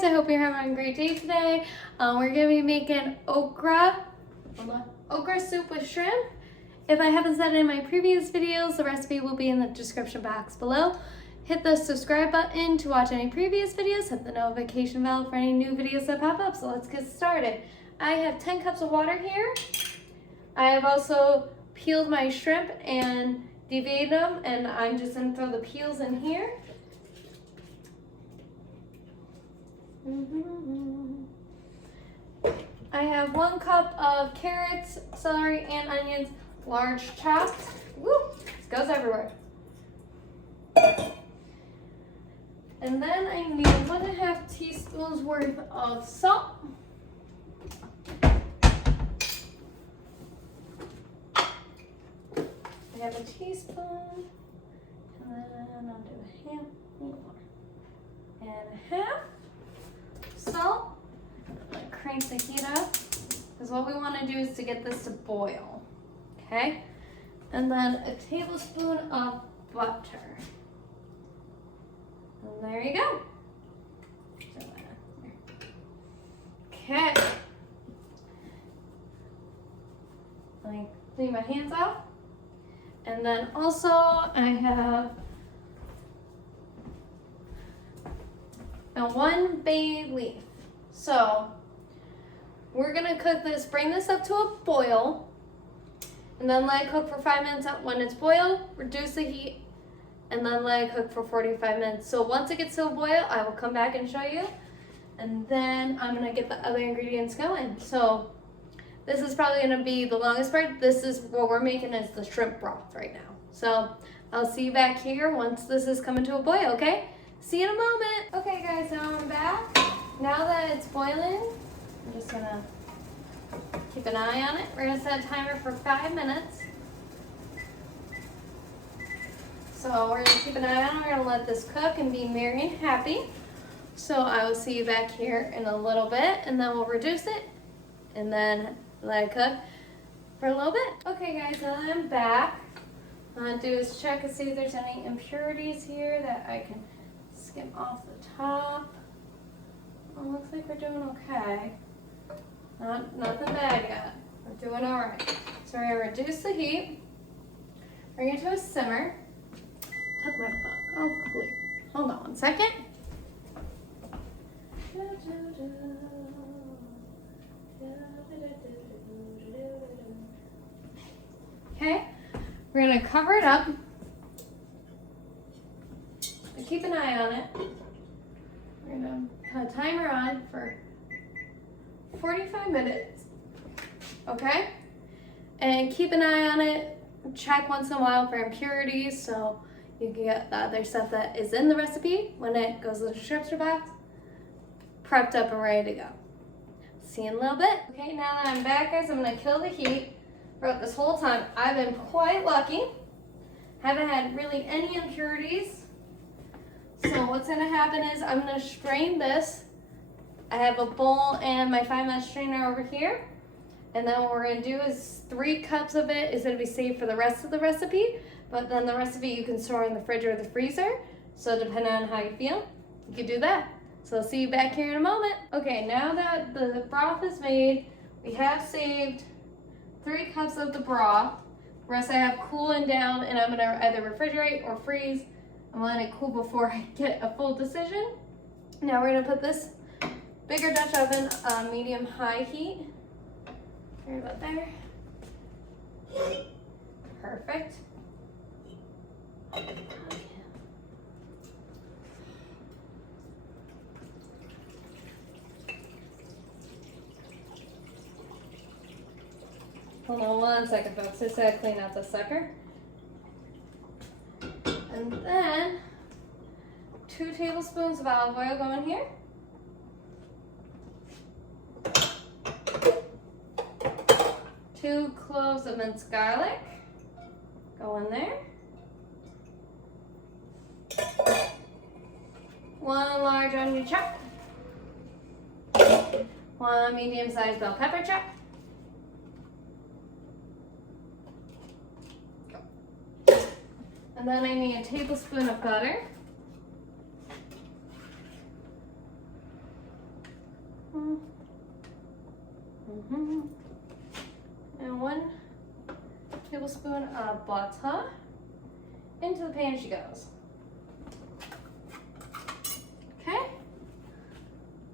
guys, I hope you're having a great day today. We're gonna be making okra soup with shrimp. If I haven't said it in my previous videos, the recipe will be in the description box below. Hit the subscribe button to watch any previous videos. Hit the notification bell for any new videos that pop up. So let's get started. I have 10 cups of water here. I have also peeled my shrimp and deveined them, and I'm just gonna throw the peels in here. I have 1 cup of carrots, celery, and onions, large chopped. Woo! This goes everywhere. And then I need 1.5 teaspoons worth of salt. I have a teaspoon, and then I'll do a half salt. Like crank the heat up, because what we want to do is to get this to boil. Okay, and then a tablespoon of butter. And there you go. Okay. Let me clean my hands off. And then also I have a 1 bay leaf. So we're gonna cook this, bring this up to a boil, and then let it cook for 5 minutes. When it's boiled, reduce the heat, and then let it cook for 45 minutes. So once it gets to a boil, I will come back and show you, and then I'm gonna get the other ingredients going. So this is probably gonna be the longest part. This is what we're making is the shrimp broth right now. So I'll see you back here once this is coming to a boil, okay? See you in a moment. Okay guys, now I'm back. Now that it's boiling, I'm just gonna keep an eye on it. We're gonna set a timer for 5 minutes. So we're gonna keep an eye on it. We're gonna let this cook and be merry and happy. So I will see you back here in a little bit, and then we'll reduce it and then let it cook for a little bit. Okay guys, now that I'm back, what I'm gonna do is check and see if there's any impurities here that I can skim off the top. Oh, looks like we're doing okay. Nothing bad yet. We're doing all right. So we're gonna reduce the heat, bring it to a simmer. Took my book. Oh, clear. Hold on 1 second. Okay, we're gonna cover it up and keep an eye on it. We're gonna put a timer on for 45 minutes, okay? And keep an eye on it. Check once in a while for impurities, so you can get the other stuff that is in the recipe when it goes to the description box prepped up and ready to go. See you in a little bit. Okay, now that I'm back, guys, I'm gonna kill the heat. Throughout this whole time, I've been quite lucky. Haven't had really any impurities. So what's gonna happen is I'm gonna strain this. I have a bowl and my 5-minute strainer over here. And then what we're gonna do is 3 cups of it is gonna be saved for the rest of the recipe. But then the recipe you can store in the fridge or the freezer. So depending on how you feel, you can do that. So I'll see you back here in a moment. Okay, now that the broth is made, we have saved 3 cups of the broth. The rest I have cooling down, and I'm gonna either refrigerate or freeze. I'm letting it cool before I get a full decision. Now we're gonna put this bigger Dutch oven on medium-high heat. Right about there. Perfect. Hold on 1 second, folks. Just gotta clean out the sucker. And then 2 tablespoons of olive oil go in here. 2 cloves of minced garlic go in there. 1 large onion chop. 1 medium-sized bell pepper chop. And then I need a tablespoon of butter. And 1 tablespoon of butter. Into the pan she goes. Okay.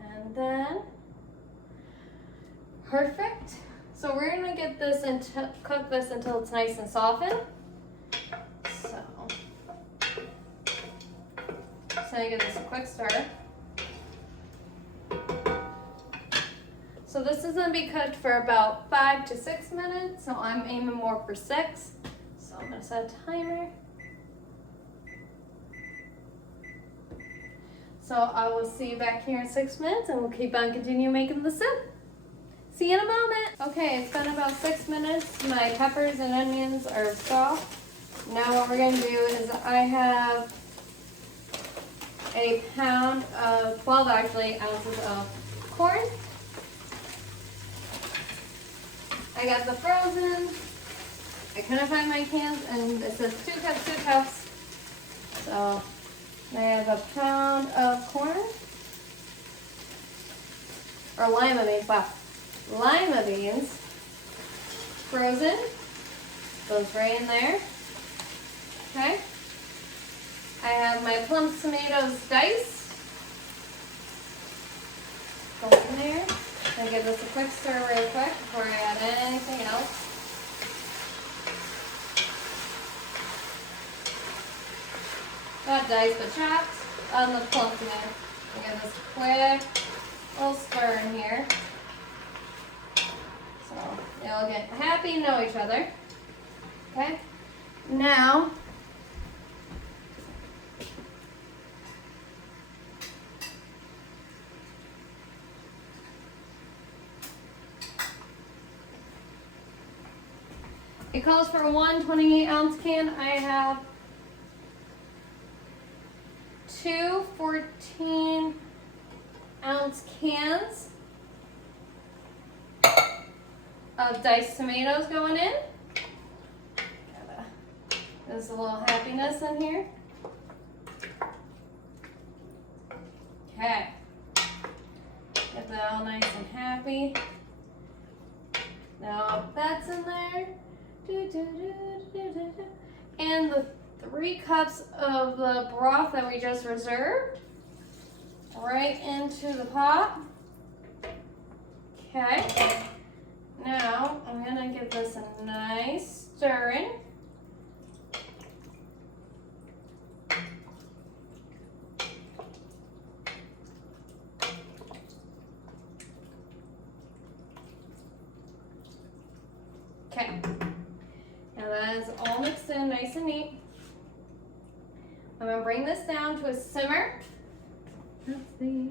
And then, perfect. So we're gonna get this into cook this until it's nice and softened. So I give this a quick stir. So this is gonna be cooked for about 5 to 6 minutes. So I'm aiming more for 6. So I'm gonna set a timer. So I will see you back here in 6 minutes and we'll keep on continue making the soup. See you in a moment. Okay, it's been about 6 minutes. My peppers and onions are soft. Now what we're gonna do is I have a pound of, 12 actually, ounces of corn. I got the frozen. I couldn't find my cans and it says 2 cups, 2 cups. So I have a pound of corn. Or lima beans, wow. Lima beans, frozen, goes right in there. Okay. I have my plum tomatoes diced. Go in there. And give this a quick stir real quick before I add anything else. Not diced, but chopped on the plum tomato. Give this quick little stir in here. So they'll get happy and know each other. Okay. Now, it calls for one 28-ounce can. I have 2 14-ounce cans of diced tomatoes going in. There's a little happiness in here. Okay. Get that all nice and happy. Now that's in there. And the 3 cups of the broth that we just reserved right into the pot. Okay. Now I'm gonna give this a nice stirring. Okay. Now that is all mixed in nice and neat. I'm gonna bring this down to a simmer. Let's see.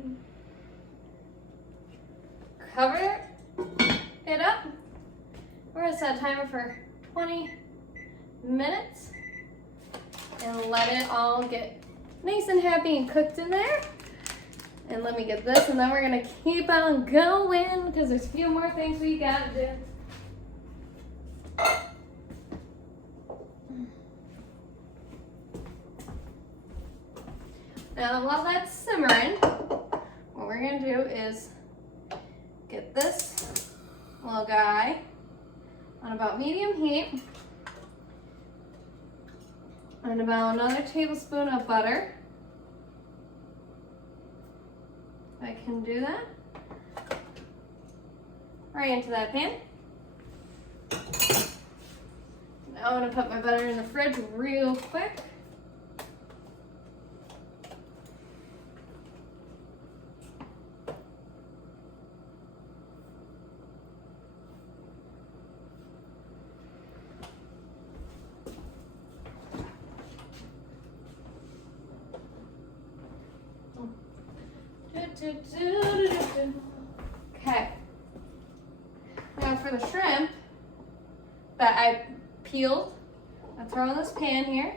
Cover it up. We're gonna set a timer for 20 minutes and let it all get nice and happy and cooked in there. And let me get this, and then we're gonna keep on going because there's a few more things we gotta do. Now while that's simmering, what we're gonna do is get this little guy on about medium heat and about another tablespoon of butter. I can do that right into that pan. Now I'm gonna put my butter in the fridge real quick. Okay. Now for the shrimp that I peeled, I throw in this pan here.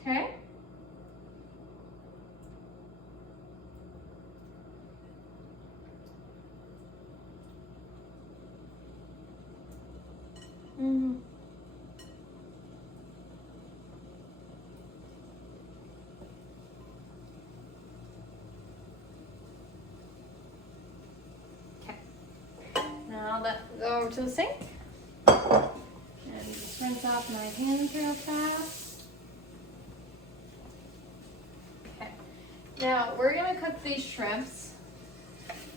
Okay. over to the sink and just rinse off my hands real fast. Okay, now we're gonna cook these shrimps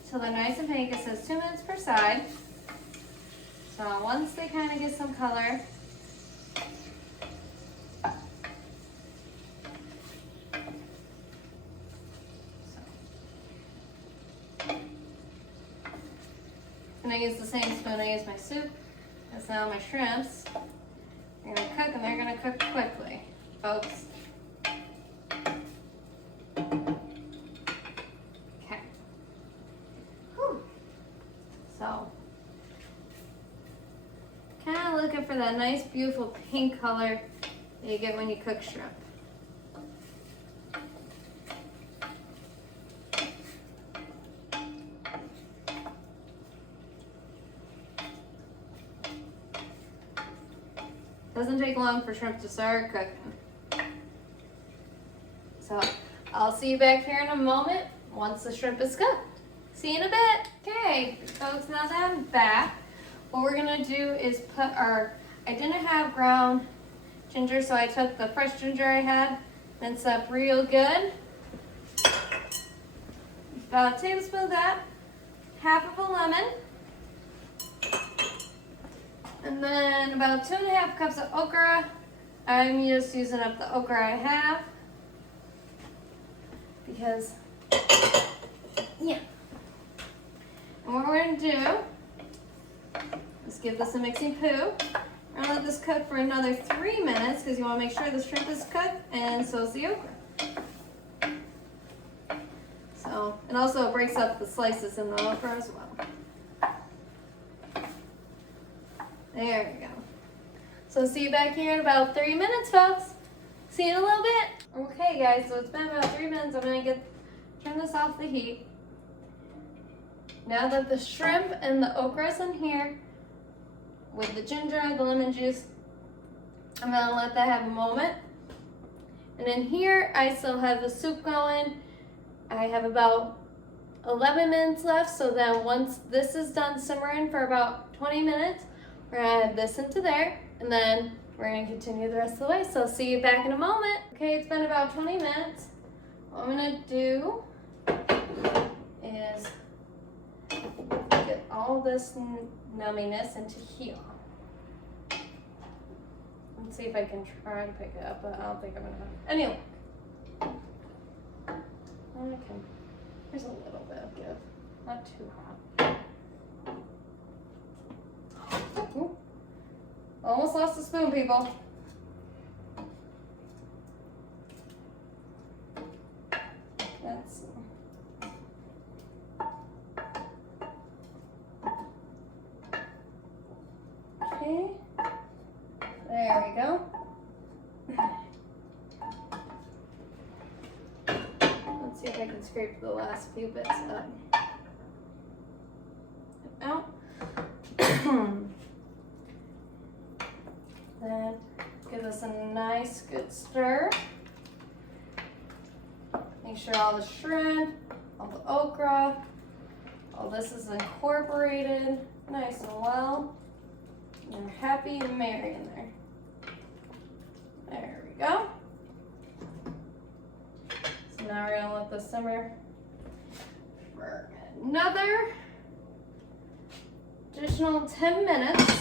till they're nice and pink. It says 2 minutes per side. So once they kind of get some color, and I use the same spoon I use my soup. That's now my shrimps. They're gonna cook and they're gonna cook quickly, folks. Okay. Whew. So, kind of looking for that nice, beautiful pink color that you get when you cook shrimp. Doesn't take long for shrimp to start cooking. So I'll see you back here in a moment once the shrimp is cooked. See you in a bit. Okay, folks, now that I'm back, what we're gonna do is put I didn't have ground ginger, so I took the fresh ginger I had, minced up real good. About a tablespoon of that, half of a lemon, and then about 2.5 cups of okra. I'm just using up the okra I have because, yeah. And what we're gonna do is give this a mixing poo. I'm gonna let this cook for another 3 minutes because you wanna make sure the shrimp is cooked and so is the okra. So, and also it breaks up the slices in the okra as well. There we go. So see you back here in about 3 minutes, folks. See you in a little bit. Okay, guys, so it's been about 3 minutes. I'm gonna turn this off the heat. Now that the shrimp and the okra is in here, with the ginger and the lemon juice, I'm gonna let that have a moment. And in here, I still have the soup going. I have about 11 minutes left, so then once this is done simmering for about 20 minutes, we're gonna add this into there, and then we're gonna continue the rest of the way. So see you back in a moment. Okay, it's been about 20 minutes. What I'm gonna do is get all this numminess into here. Let's see if I can try to pick it up, but I don't think I'm gonna. Anyway, there's a little bit of give, not too hot. Ooh. Almost lost the spoon, people. Let's see. Okay. There we go. Let's see if I can scrape the last few bits up. Out. Then give this a nice good stir. Make sure all the shrimp, all the okra, all this is incorporated nice and well. And you're happy and merry in there. There we go. So now we're gonna let this simmer for another additional 10 minutes.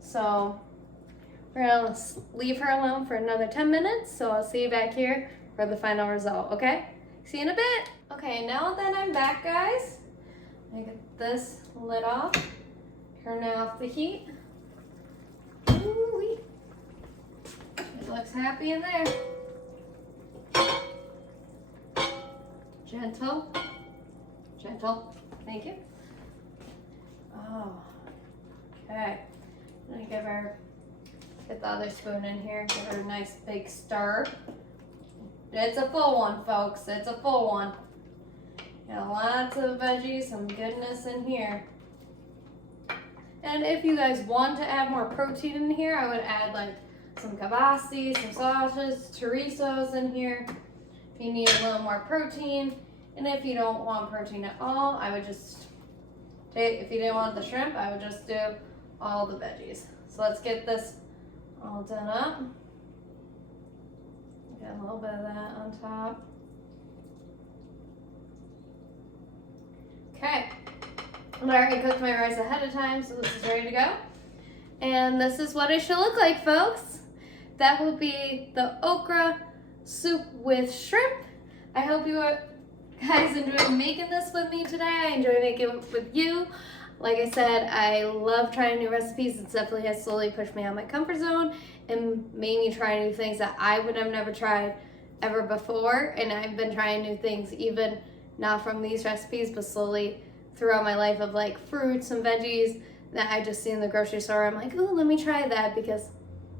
So we're gonna leave her alone for another 10 minutes. So I'll see you back here for the final result, okay? See you in a bit. Okay, now that I'm back, guys, I get this lid off, turn off the heat. Ooh-wee. It looks happy in there. Gentle, gentle, thank you. Oh, okay. I'm gonna get the other spoon in here, give her a nice big stir. It's a full one, folks, it's a full one. Got lots of veggies, some goodness in here. And if you guys want to add more protein in here, I would add like some kibasi, some sausages, chorizos in here. If you need a little more protein, And if you don't want protein at all, I would just take, if you didn't want the shrimp, I would just do all the veggies. So let's get this all done up. Get a little bit of that on top. Okay. I already cooked my rice ahead of time, so this is ready to go. And this is what it should look like, folks. That will be the okra soup with shrimp. I hope you guys enjoyed making this with me today. I enjoy making it with you. Like I said, I love trying new recipes. It definitely has slowly pushed me out of my comfort zone and made me try new things that I would have never tried ever before. And I've been trying new things, even not from these recipes, but slowly throughout my life, of like fruits and veggies that I just see in the grocery store. I'm like, oh, let me try that, because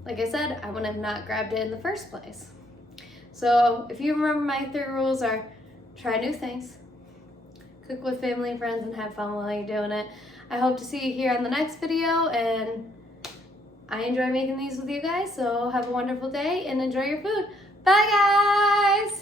like I said, I would have not grabbed it in the first place. So if you remember, my 3 rules are: try new things, cook with family and friends, and have fun while you're doing it. I hope to see you here on the next video, and I enjoy making these with you guys. So have a wonderful day and enjoy your food. Bye, guys!